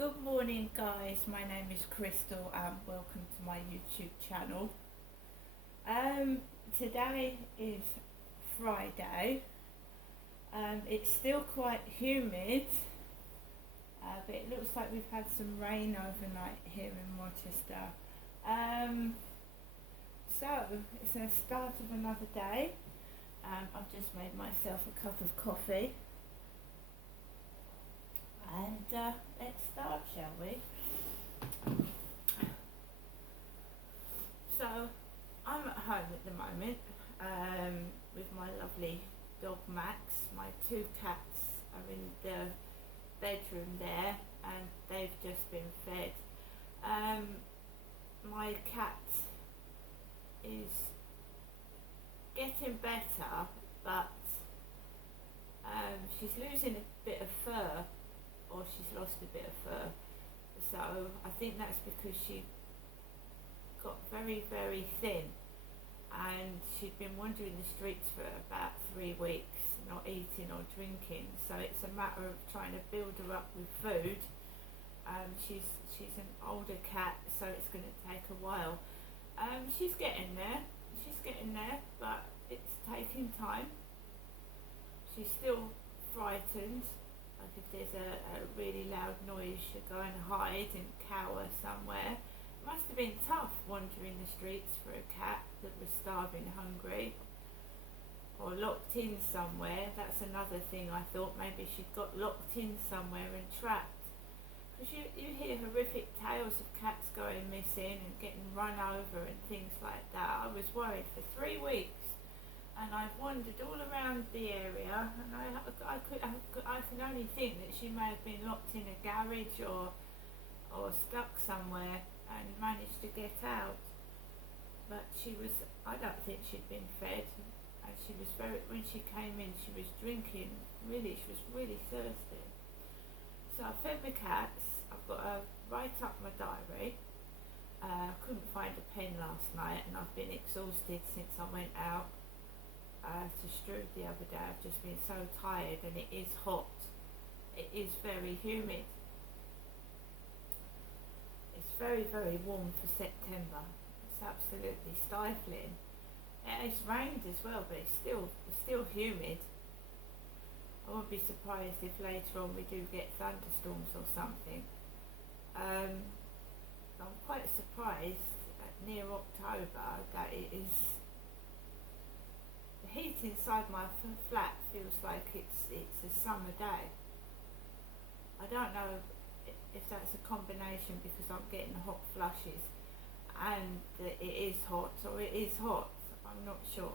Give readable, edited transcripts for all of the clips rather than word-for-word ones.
Good morning, guys. My name is Crystal, and welcome to my YouTube channel. Um, Today is Friday. It's still quite humid, but it looks like we've had some rain overnight here in Rochester. Um, so it's the start of another day. I've just made myself a cup of coffee. And let's start, shall we? So, I'm at home at the moment with my lovely dog Max. My two cats are in the bedroom there and they've just been fed. My cat is getting better, but she's losing a bit of fur, or she's lost a bit of fur. So I think that's because she got very, very thin, and she'd been wandering the streets for about 3 weeks, not eating or drinking. So it's a matter of trying to build her up with food. She's an older cat, so it's going to take a while. She's getting there. But it's taking time. She's still frightened. Like if there's a really loud noise, she'll go and hide and cower somewhere. It must have been tough wandering the streets for a cat that was starving, hungry, or locked in somewhere. That's another thing. I thought maybe she'd got locked in somewhere and trapped. Because you hear horrific tales of cats going missing and getting run over and things like that. I was worried for 3 weeks. And I've wandered all around the area, and I can only think that she may have been locked in a garage or stuck somewhere and managed to get out. But I don't think she'd been fed, and when she came in, she was drinking. Really, she was really thirsty. So I fed my cats. I've got to write up my diary. I couldn't find a pen last night, and I've been exhausted since I went out to Strood the other day. I've just been so tired, and it is hot. It is very humid. It's very, very warm for September. It's absolutely stifling. It's rained as well, but it's still humid. I won't be surprised if later on we do get thunderstorms or something. I'm quite surprised that near October that it is. The heat inside my flat feels like it's a summer day. I don't know if that's a combination because I'm getting hot flushes and it is hot, or it is hot. I'm not sure.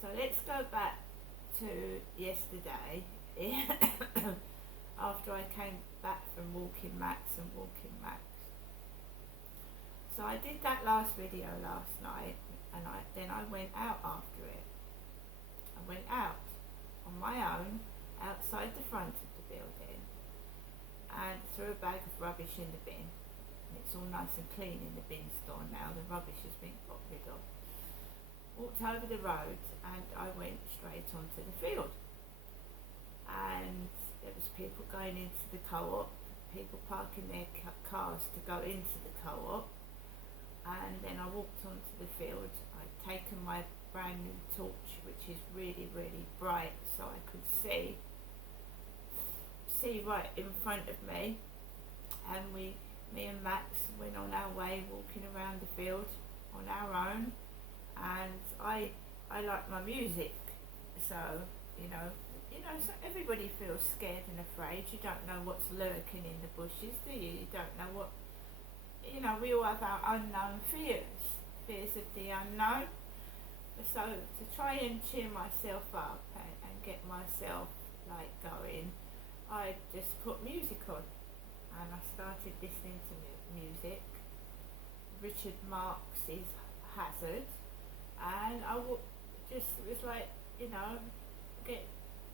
So let's go back to yesterday after I came back from walking Max. So I did that last video last night, and then I went out after it. I went out on my own outside the front of the building and threw a bag of rubbish in the bin. And it's all nice and clean in the bin store now. The rubbish has been got rid of. Walked over the road and I went straight onto the field. And there was people going into the co-op, people parking their cars to go into the co-op. And then I walked onto the field. I'd taken my brand new torch, which is really, really bright, so I could see right in front of me. And me and Max went on our way, walking around the field on our own. And I like my music, so so everybody feels scared and afraid. You don't know what's lurking in the bushes, do you? You don't know what. We all have our unknown fears of the unknown. So to try and cheer myself up and get myself going, I just put music on, and I started listening to music. Richard Marx's Hazard, and it was like,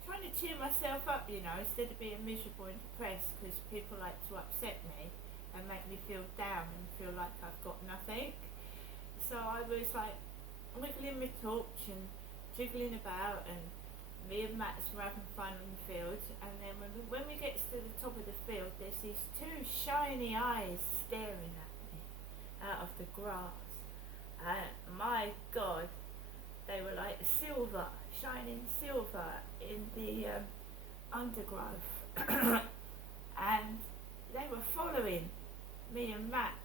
trying to cheer myself up, instead of being miserable and depressed, because people like to upset me and make me feel down and feel like I've got nothing. So I was like wiggling my torch and jiggling about, and me and Max were having fun in the field. And then when we get to the top of the field, there's these two sharks shiny eyes staring at me out of the grass. And my God, they were like silver, shining silver in the undergrowth. And they were following me and Max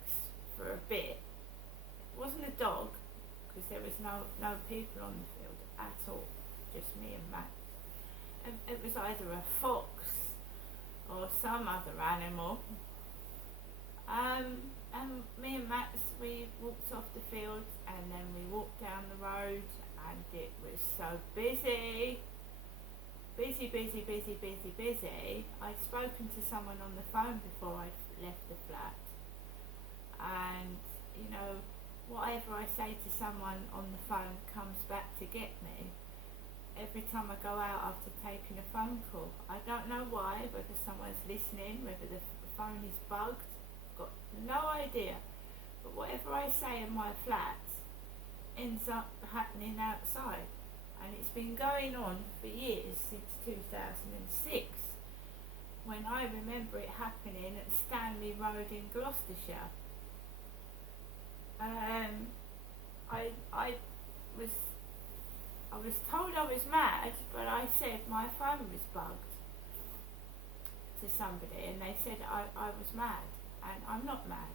for a bit. It wasn't a dog, because there was no people on the field at all, just me and Max. And it was either a fox or some other animal. And me and Max, we walked off the field, and then we walked down the road, and it was so busy. Busy. I'd spoken to someone on the phone before I left the flat, and you know, whatever I say to someone on the phone comes back to get me every time I go out after taking a phone call. I don't know why, whether someone's listening, whether the phone is bugged, I've got no idea, but whatever I say in my flat ends up happening outside. And it's been going on for years, since 2006, when I remember it happening at Stanley Road in Gloucestershire. I was told I was mad, but I said my phone was bugged to somebody, and they said I was mad, and I'm not mad,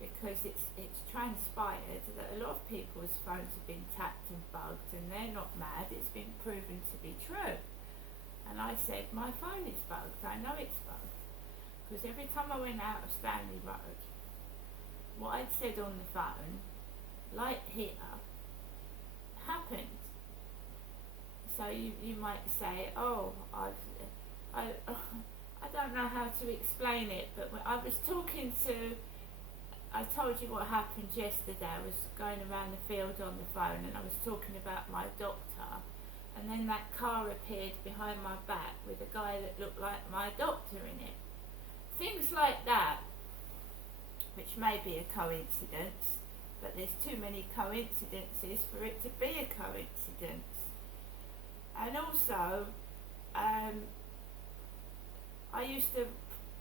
because it's transpired that a lot of people's phones have been tapped and bugged, and they're not mad. It's been proven to be true. And I said, my phone is bugged, I know it's bugged, because every time I went out of Stanley Road, what I'd said on the phone, like here, happened. So you might say, oh, I don't know how to explain it, but when I was talking to, I told you what happened yesterday. I was going around the field on the phone, and I was talking about my doctor, and then that car appeared behind my back with a guy that looked like my doctor in it. Things like that, which may be a coincidence, but there's too many coincidences for it to be a coincidence. And also, I used to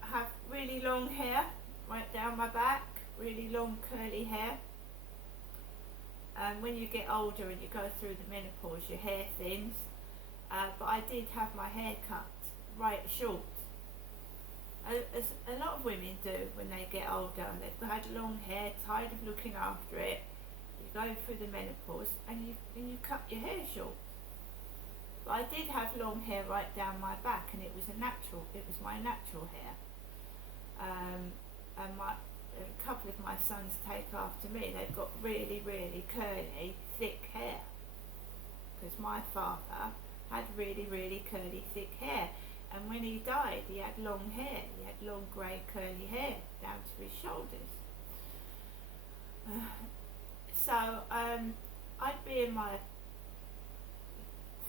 have really long hair right down my back, really long curly hair. And when you get older and you go through the menopause, your hair thins. But I did have my hair cut right short, as a lot of women do when they get older. They've had long hair, tired of looking after it. You go through the menopause and you cut your hair short. But I did have long hair right down my back, and it was my natural hair. And a couple of my sons take after me. They've got really, really curly, thick hair, because my father had really, really curly, thick hair. And when he died, he had long hair. He had long, grey, curly hair down to his shoulders. I'd be in my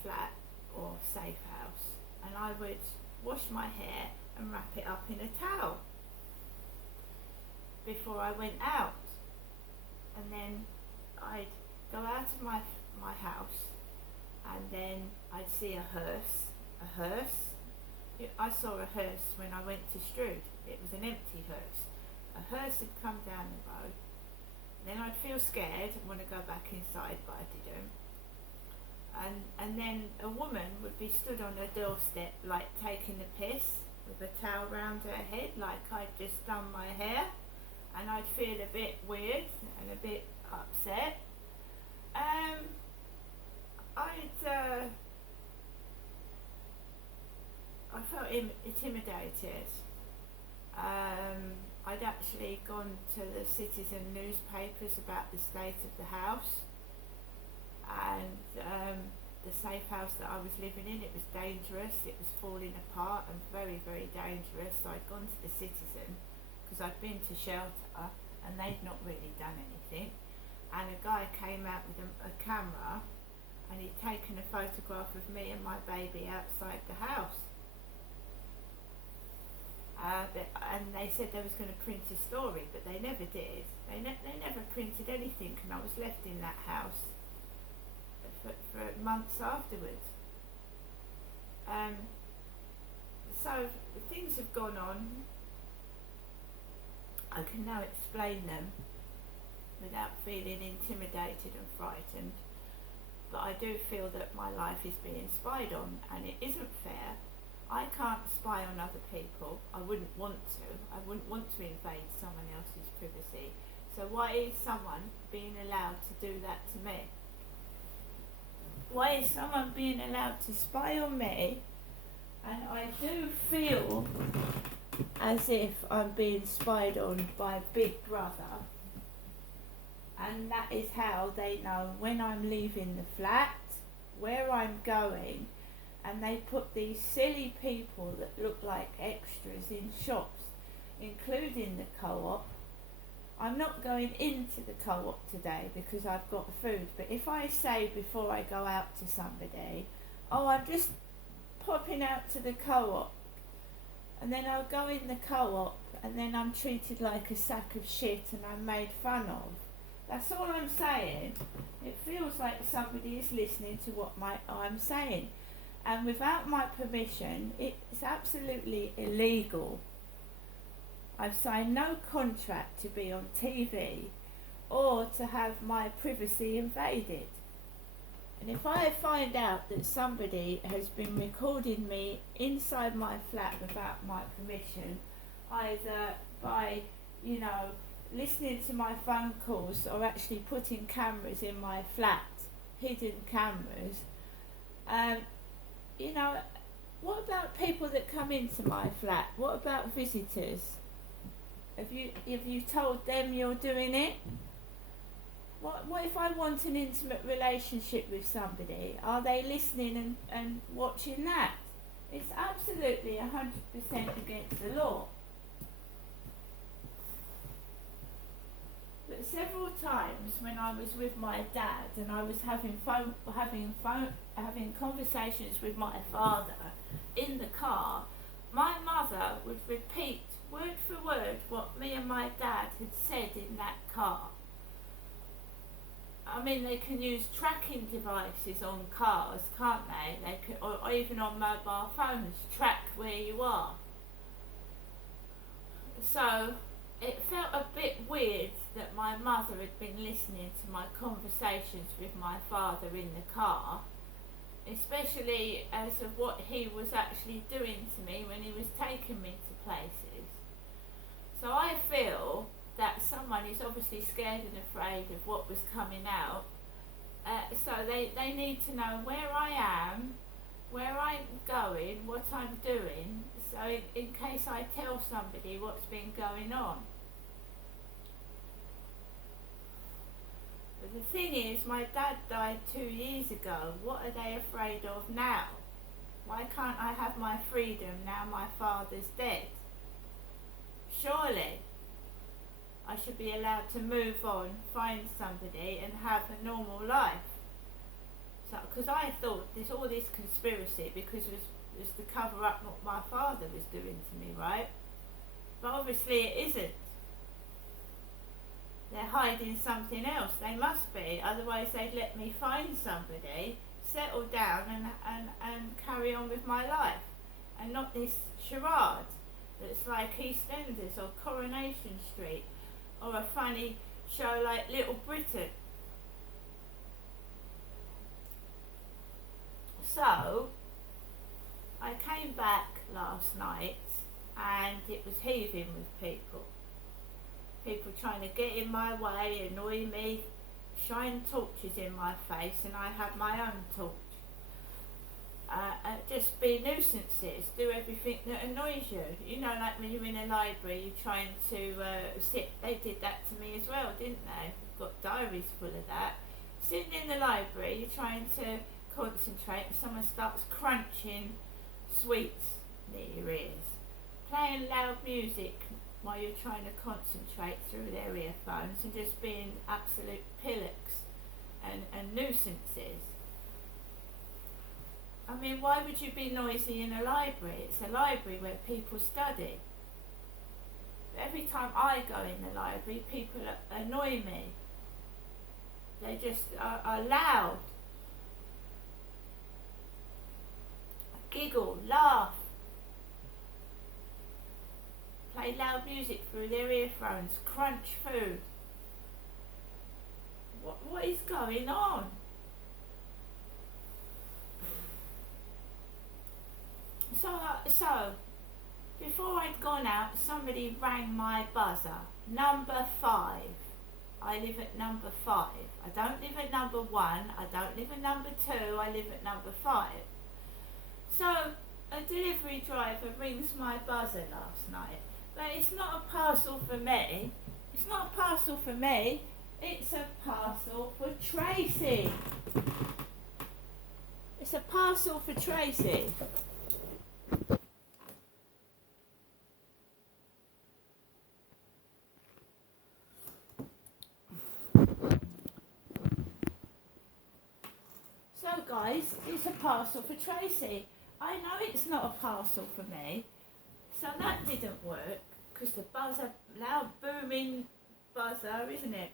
flat or safe house, and I would wash my hair and wrap it up in a towel before I went out. And then I'd go out of my house, and then I'd see a hearse. I saw a hearse when I went to Strood. It was an empty hearse. A hearse had come down the road. Then I'd feel scared and want to go back inside, but I didn't. And then a woman would be stood on her doorstep, like taking the piss, with a towel round her head, like I'd just done my hair. And I'd feel a bit weird and a bit upset. I felt intimidated. I'd actually gone to the Citizen newspapers about the state of the house, and the safe house that I was living in, it was dangerous, it was falling apart and very, very dangerous. So I'd gone to the Citizen, because I'd been to shelter and they'd not really done anything, and a guy came out with a camera, and he'd taken a photograph of me and my baby outside the house. And they said they was going to print a story, but they never did. They never printed anything, and I was left in that house for months afterwards. So things have gone on I can now explain them without feeling intimidated and frightened. But I do feel that my life is being spied on, and it isn't fair. I can't spy on other people. I wouldn't want to. I wouldn't want to invade someone else's privacy. So why is someone being allowed to do that to me? Why is someone being allowed to spy on me? And I do feel as if I'm being spied on by Big Brother. And that is how they know when I'm leaving the flat, where I'm going, and they put these silly people that look like extras in shops, including the co-op. I'm not going into the co-op today because I've got food, but if I say before I go out to somebody, oh, I'm just popping out to the co-op, and then I'll go in the co-op and then I'm treated like a sack of shit and I'm made fun of. That's all I'm saying. It feels like somebody is listening to what I'm saying, and without my permission it's absolutely illegal. I've signed no contract to be on TV or to have my privacy invaded. And if I find out that somebody has been recording me inside my flat without my permission, either by, listening to my phone calls or actually putting cameras in my flat, hidden cameras, what about people that come into my flat? What about visitors? Have you told them you're doing it? What if I want an intimate relationship with somebody? Are they listening and watching that? It's absolutely 100% against the law. But several times when I was with my dad and I was having conversations with my father in the car, my mother would repeat word for word what me and my dad had said in that car. I mean, they can use tracking devices on cars, can't they? They can, or even on mobile phones, track where you are. So it felt a bit weird that my mother had been listening to my conversations with my father in the car, especially as of what he was actually doing to me when he was taking me to places. So I feel that someone is obviously scared and afraid of what was coming out. So they need to know where I am, where I'm going, what I'm doing, so in case I tell somebody what's been going on. But the thing is, my dad died 2 years ago. What are they afraid of now? Why can't I have my freedom now my father's dead? Surely I should be allowed to move on, find somebody and have a normal life. So, because I thought all this conspiracy because it was to cover up what my father was doing to me, right? But obviously it isn't. They're hiding something else. They must be, otherwise they'd let me find somebody, settle down and carry on with my life, and not this charade that's like EastEnders or Coronation Street or a funny show like Little Britain. So I came back last night and it was heaving with people trying to get in my way, annoy me, shine torches in my face, and I have my own torch. Just be nuisances, do everything that annoys you. You know, like when you're in a library, you're trying to sit. They did that to me as well, didn't they? We've got diaries full of that. Sitting in the library, you're trying to concentrate, and someone starts crunching sweets near your ears, playing loud music while you're trying to concentrate through their earphones, and just being absolute pillocks and nuisances. I mean, why would you be noisy in a library? It's a library where people study. Every time I go in the library, people annoy me. They just are loud. Giggle, laugh, play play loud music through their earphones, crunch food. What is going on? So, before I'd gone out, somebody rang my buzzer. Number 5. I live at number 5. I don't live at number 1. I don't live at number 2. I live at number 5. So, a delivery driver rings my buzzer last night. But it's not a parcel for me. It's not a parcel for me. It's a parcel for Tracy. It's a parcel for Tracy. So guys, it's a parcel for Tracy. I know it's not a parcel for me. So that didn't work, because the buzzer, loud booming buzzer, isn't it?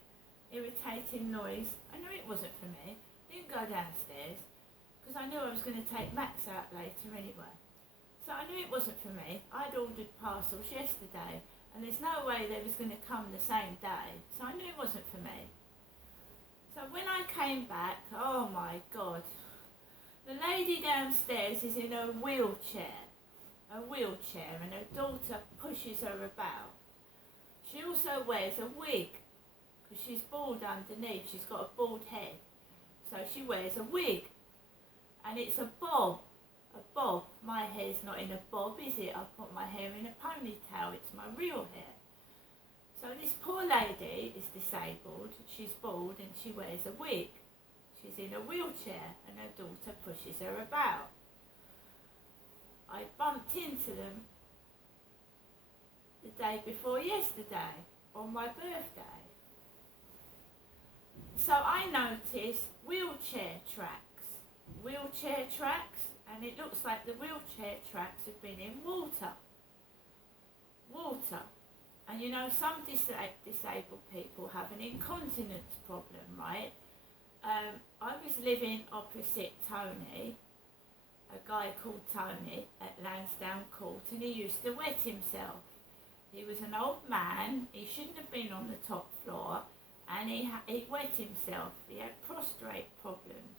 Irritating noise. I knew it wasn't for me. Didn't go downstairs, because I knew I was going to take Max out later anyway. So I knew it wasn't for me. I'd ordered parcels yesterday, and there's no way they was going to come the same day. So I knew it wasn't for me. So when I came back, oh my God, the lady downstairs is in a wheelchair, and her daughter pushes her about. She also wears a wig, because she's bald underneath. She's got a bald head, so she wears a wig, and it's a bob. My hair's not in a bob, is it? I put my hair in a ponytail. It's my real hair. So this poor lady is disabled. She's bald and she wears a wig. She's in a wheelchair and her daughter pushes her about. I bumped into them the day before yesterday on my birthday. So I noticed wheelchair tracks, and it looks like the wheelchair tracks have been in water. And you know, some disabled people have an incontinence problem, right? I was living opposite Tony, a guy called Tony at Lansdowne Court, and he used to wet himself. He was an old man. He shouldn't have been on the top floor, and he wet himself. He had prostate problems.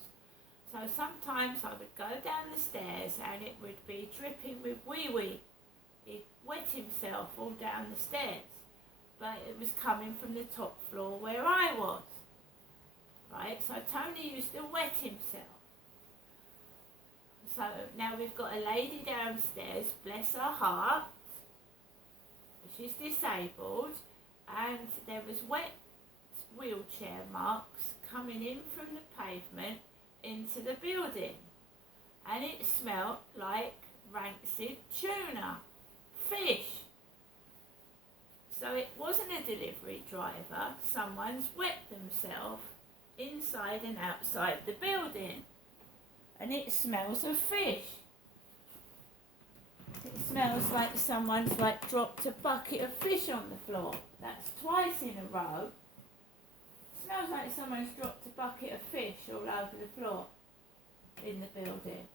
So sometimes I would go down the stairs and it would be dripping with wee-wee. He'd wet himself all down the stairs, but it was coming from the top floor where I was. Right, so Tony used to wet himself. So now we've got a lady downstairs, bless her heart, she's disabled, and there was wet wheelchair marks coming in from the pavement into the building, and it smelt like rancid tuna, fish. So it wasn't a delivery driver. Someone's wet themselves inside and outside the building, and it smells of fish. It smells like someone's dropped a bucket of fish on the floor. That's twice in a row. It smells like someone's dropped a bucket of fish all over the floor in the building.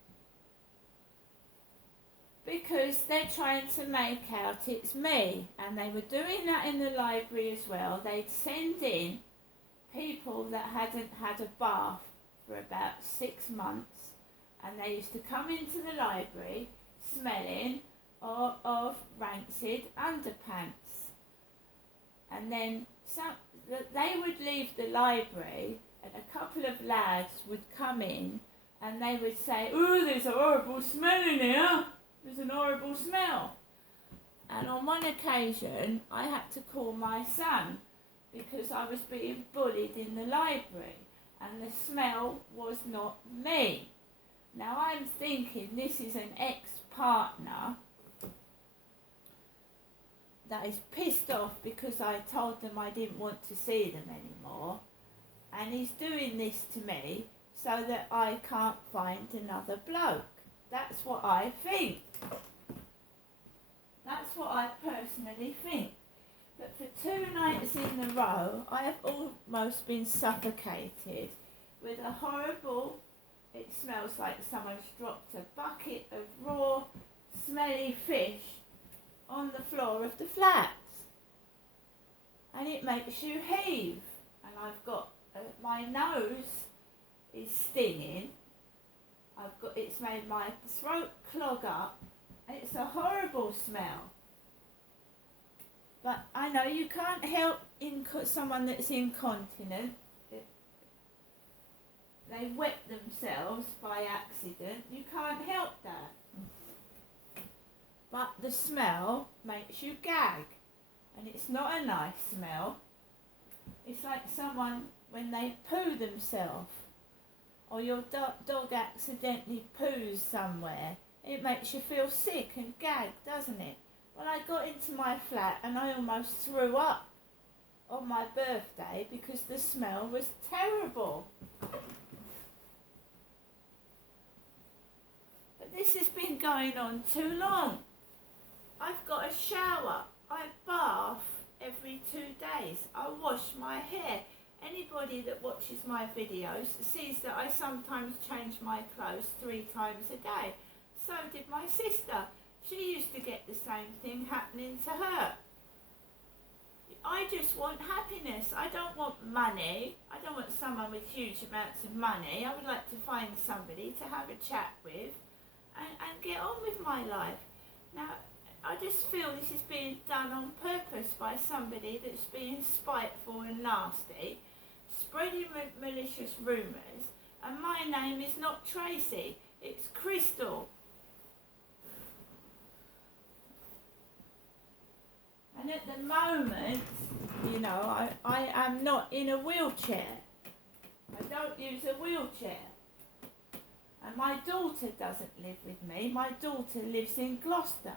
Because they're trying to make out it's me, and they were doing that in the library as well. They'd send in people that hadn't had a bath for about 6 months, and they used to come into the library smelling of rancid underpants. And then they would leave the library, and a couple of lads would come in and they would say, "Oh, there's a horrible smell in here. There's an horrible smell." And on one occasion I had to call my son because I was being bullied in the library, and the smell was not me. Now I'm thinking this is an ex-partner that is pissed off because I told them I didn't want to see them anymore, and he's doing this to me so that I can't find another bloke. That's what I think. That's what I personally think. But for 2 nights in a row, I have almost been suffocated with a horrible, it smells like someone's dropped a bucket of raw, smelly fish on the floor of the flats. And it makes you heave. And I've got, my nose is stinging. It's made my throat clog up. And it's a horrible smell. But I know you can't help someone that's incontinent. They wet themselves by accident. You can't help that. But the smell makes you gag. And it's not a nice smell. It's like someone, when they poo themselves, or your dog accidentally poos somewhere, it makes you feel sick and gag, doesn't it? Well, I got into my flat and I almost threw up on my birthday because the smell was terrible. But this has been going on too long. I've got a shower. I bath every 2 days. I wash my hair. Anybody that watches my videos sees that I sometimes change my clothes 3 times a day. So did my sister. She used to get the same thing happening to her. I just want happiness. I don't want money. I don't want someone with huge amounts of money. I would like to find somebody to have a chat with and get on with my life. Now, I just feel this is being done on purpose by somebody that's being spiteful and nasty, spreading malicious rumours, and my name is not Tracy, it's Crystal. And at the moment, you know, I am not in a wheelchair. I don't use a wheelchair. And my daughter doesn't live with me. My daughter lives in Gloucester.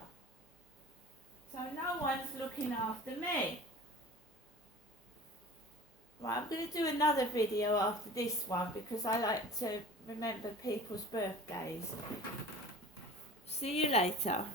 So no one's looking after me. Right, I'm going to do another video after this one because I like to remember people's birthdays. See you later.